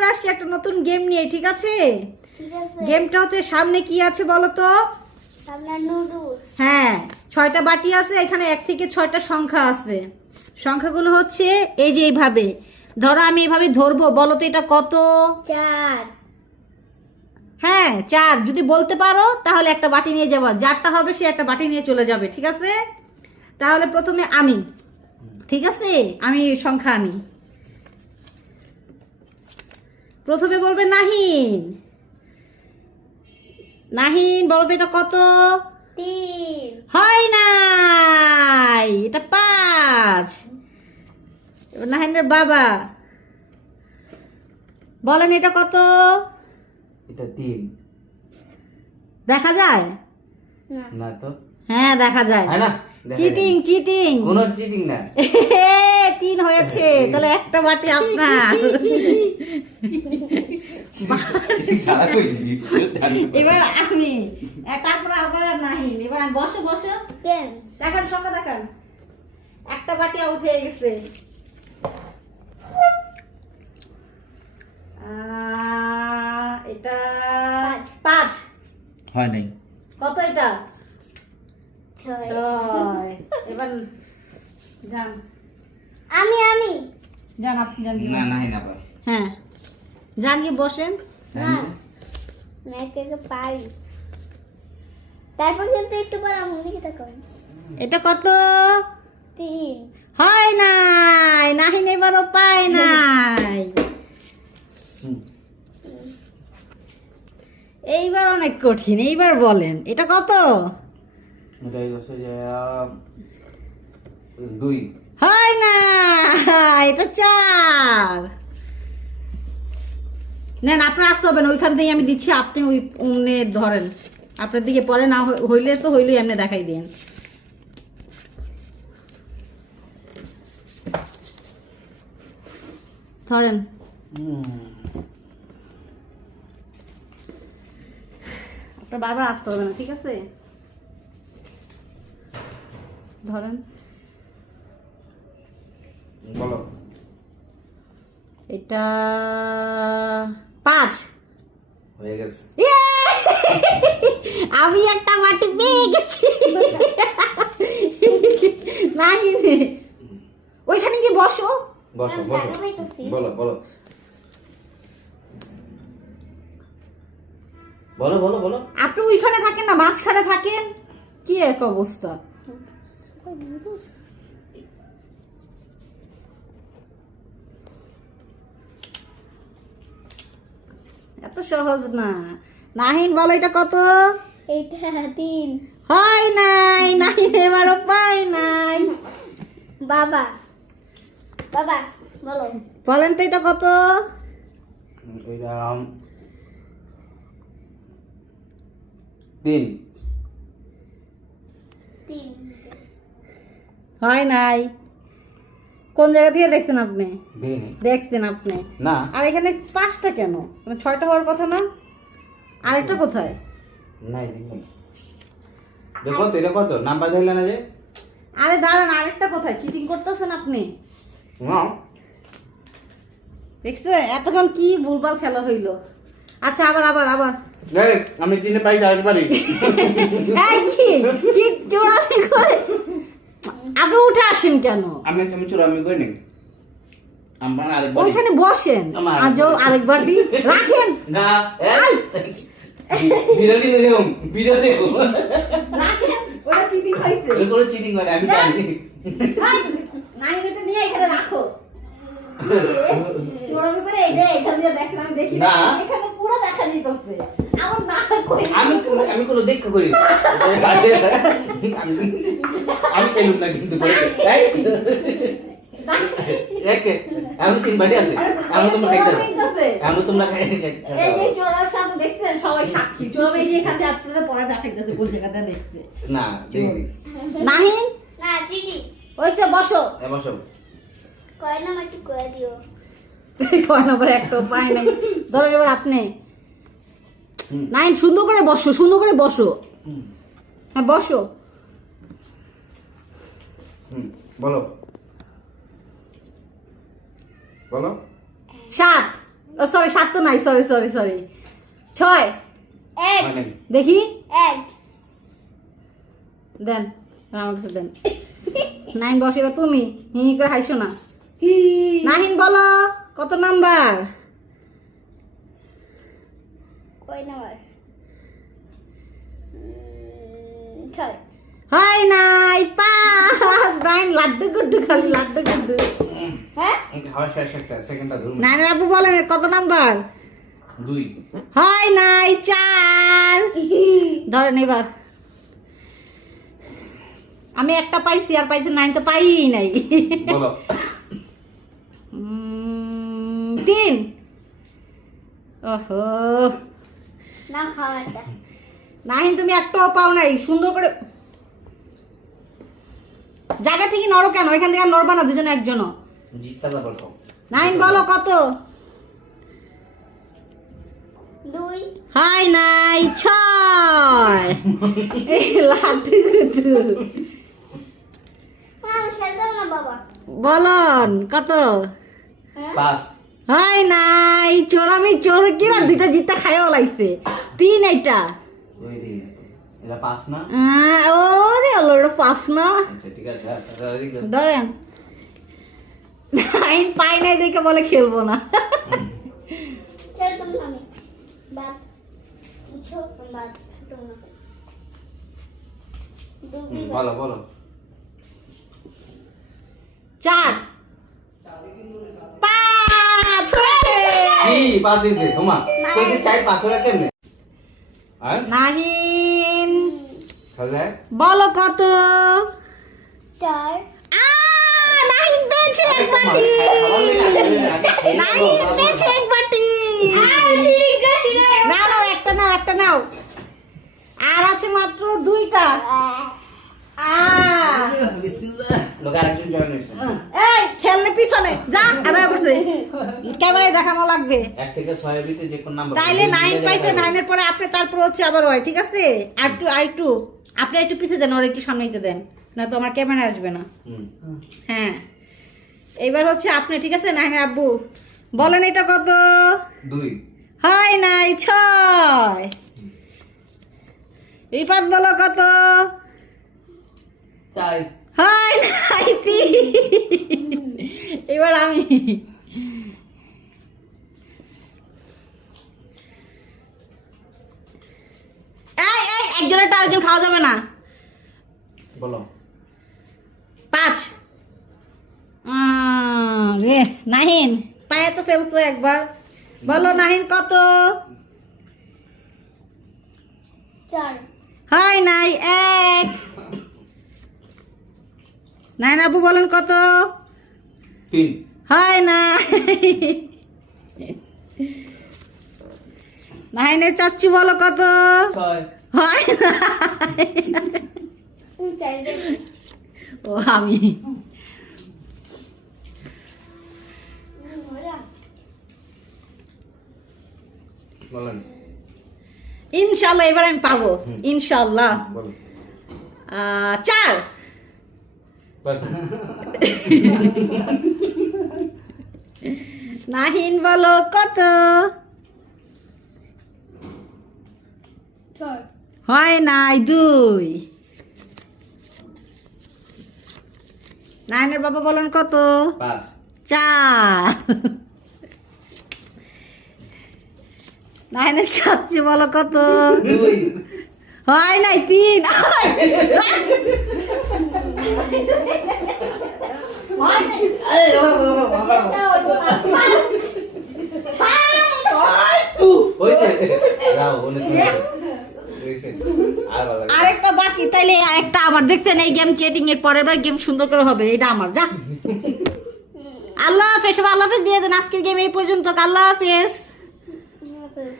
আমরা আসছি একটা নতুন গেম নিয়ে, ঠিক আছে? গেমটা হচ্ছে সামনে কি আছে বলো তো? সামনে নুডলস। হ্যাঁ, 6টা বাটি আছে, এখানে 1 থেকে 6টা সংখ্যা আছে। সংখ্যাগুলো হচ্ছে এই যে এইভাবে ধরো, আমি এইভাবে ধরবো, বলো তো এটা কত? 4। হ্যাঁ 4, যদি বলতে পারো তাহলে একটা বাটি নিয়ে যাবো, যারটা হবে সে একটা বাটি নিয়ে চলে যাবে, ঠিক আছে? তাহলে প্রথমে আমি, ঠিক আছে, আমি সংখ্যা আনি। প্রথমে বলবে নাহিন। নাহিন বলো তো এটা কত? 3। হয় নাই, এটা 5। এবার নাহিনের বাবা বলেন এটা কত? এটা 3। দেখা যায় না। না তো। হ্যাঁ দেখা যায়। হয় না? Cheating cheating. কোনো চিটিং না। 3 হয়েছে, তাহলে একটা বাটি আপনার। সারা কইছি। এবার আমি, তারপর আবার নাহিন। এবার বসো বসো, 10। দেখান সংখ্যা দেখান। একটা বাটি আউট হয়ে গেছে। এটা 5। হয় নাই। কত এটা? 6। 6। এবার যান আমি যান, আপনি যান। না না না আবার। হ্যাঁ যান, গিয়ে বসেন। না মেকে পারি। তারপর কিন্তু একটু পর আমি দিকে তাকাই। এটা কত? 3। হয় নাই, নাহিন এবারও পায় নাই। এইবার অনেক কঠিন, এইবার বলেন এটা কত? এটাই হচ্ছে যে 2। হয় না, এটা 4। নেন, আপনার আসতে হবে না, ওইখান থেকে আমি দিচ্ছি, আপনি ওই অমনে ধরেন। আপনার দিকে পরে না হইলে তো হইলেই এমনি দেখাই দেন। ধরেন। আপনার বারবার আসতে হবে না, ঠিক আছে? ধরেন। বলো। এটা 5 হয়ে গেছে। আমি একটা মাটি পেয়ে গেছি। নাহিন ওইখানে গিয়ে বসো। বসো বলো। বলো বলো। বলো বলো বলো। আপনি ওইখানে থাকেন না, মাঝখানে থাকেন। কি এক অবস্থা! এত সহজ না। নাহিন বলো এটা কত? এইটা 3। হয় নাই, নাহিন এবারও পায় নাই। বাবা বাবা বলো। বলেন তো এটা কত? ওইটা 3। 3। হয় নাই। কোন জায়গা থেকে দেখছেন আপনি? দিন দেখছেন আপনি? না। আর এখানে 5টা কেন? 6টা হওয়ার কথা না? আরেকটা কোথায়? নাই দেখো। দেখো তো এটা কত? নাম্বার দিলে না যে? আরে দাঁড়ান, আরেকটা কোথায়? চিটিং করতেছেন আপনি। না। দেখছেন এতক্ষণ কি ভুলভাল খেলা হইলো। আচ্ছা আবার আবার আবার। এই আমি চিনে পাই আর পারি। এই কি চোরামি করে? আপনি উঠে আসেন কেন? আমি চুরামি করি নি। আমার আরেকবার। ওইখানে বসেন। আমার আজও আরেকবার দি রাখেন। না এই বিরোধী দেখুন বিরোধী দেখুন। রাখেন, ওটা চিটিং হইছে। এটা কোনো চিটিং করে আমি জানি। নাই এটা নিয়ে এখানে রাখো। চোরামি করে এইটা এখান দিয়ে দেখেন, আমি দেখি না। না। এখানে পুরো দেখা দিতেছে। আমার না কই। আমি কোনো দেখা করি না। আমি খেলুম না কিন্তু তাই একে আমি 3 বাটি আছে। আমি তোমরা খাইতে আমি তোমরা খাই। এই যে চোরার সাথে দেখছেন সবাই সাক্ষী। চোরামি এই যে এখান দিয়ে আপনাদের পরে দেখাইতেছে কোন জায়গাটা দেখতে। না দেখি নাহিন না চিনি ওইতে বসো। এবার সব কয় নাম্বার একটু কয়ে দিও। কয় নম্বর একটা পাই নাই। ধরো এবার আপনি। নাইন সুন্দর করে বসো, সুন্দর করে বসো। হ্যাঁ বসো। বলো বলো। 7। ও সরি 7 তো নাই, সরি সরি সরি 6 এক হয় নাই। দেখি এক দেন আমার কাছে দেন। 9 বসে এবার তুমি হি করে হাইছো না। নাহিন বলো কত নাম্বার? কয় নাম্বার? 6 হয় নাই 5 9 লাড্ডু গুড্ডু খালি লাড্ডু গুড্ডু। হ্যাঁ হাওয়া শেষ একটা সেকেন্ডটা ধরুন। নাইনের আপু বলেন কত নাম্বার? 2 হয় নাই 4 ধরেন এবার। আমি একটা পাইছি আর পাইছি 9 তো পাই নাই। বলো 3 ওহো নাম খাওয়াটা নাহিন তুমি একটাও পাও নাই। সুন্দর করে জায়গা থেকে নড়ো কেন? ওইখান থেকে আর নড়বা না দুজনে একজনও। জিততা তারপর খাও। নাহিন বলো কত? 2 হয় নাই 6 এই লাড্ডু গুড্ডু আমি খেলতাম না বাবা বলন কত? হ্যাঁ 5 হয় নাই চোরামি চোর কিনা দুইটা জিতটা খাইও লাগছে 3 এটা ওই রে এটা 5 না? ওরে ওটা 5 না। আচ্ছা ঠিক আছে হ্যাঁ, তাহলে এদিকে দাও। ধরেন নাইন পাই নাই দেখে বলে খেলবো না। খেলতাম না আমি বাদ বুঝছো বাদ খেলতাম না বলো বলো 4 5 হয়েছে। কি 5 হইছে তোমা কইছে 4 5 হবে কেমনে? হ্যাঁ নাহিন তাহলে বলো কত? 4 নাহিন পেয়েছে এক বাটি। নাহিন পেয়েছে এক বাটি। না নাও একটা নাও একটা নাও আর আছে মাত্র 2টা। লোক আরেকজন জয়েন হইছে। এই খেললে পিছনে যা আরে বসে ক্যামেরায় দেখানো লাগবে। 1 থেকে 6 এর ভিতরে যে কোন নাম্বার তাইলে 9 পাইতে 9 এর পরে আপনি তারপর হচ্ছে আবার হয় ঠিক আছে। আর একটু আপনি একটু পিছে দেন ওর একটু সামনে দিতে দেন না তো আমার ক্যামেরা আসবে না। হ্যাঁ এবার হচ্ছে আপনি ঠিক আছে। 9 এর আব্বু বলেন এটা কত? 2 হয় নাই 6 রিফাত বলো কত? 4 হয় নাই 3 এবার আমি একজনেরটা একজন খাওয়া যাবে না। বলো 5 রে নাহিন পায়ে তো ফেলতো একবার। বলো নাহিন কত? 4 হয় নাই 1 নাহিন আপু বলেন কত? 3 হয় নাই। নাহিনের চাচ্চু বলো কত? 6 হয় নাই। 4 ও আমি বলেন ইনশাল্লাহ এবার আমি পাবো ইনশাল্লাহ। বলো 4 নাহিন বলো কত? 4 হয় নাই 2 নাহিনের বাবা বলেন কত? 5 4 নাহিনের চাচ্চু বলো কত? 2 হয় নাই 3 হয় নাই। হইছে যাও অনেক হইছে আর ভালো লাগে আরেকটা বাকি তাইলে আরেকটা আবার দেখছেন এই গেম চেটিং এর পরের বার গেম সুন্দর করে হবে এটা আমার যা। আল্লাহ হাফেজ আল্লাহ হাফেজ দিয়ে দেন আজকের গেম এই পর্যন্ত। আল্লাহ হাফেজ। হাফেজ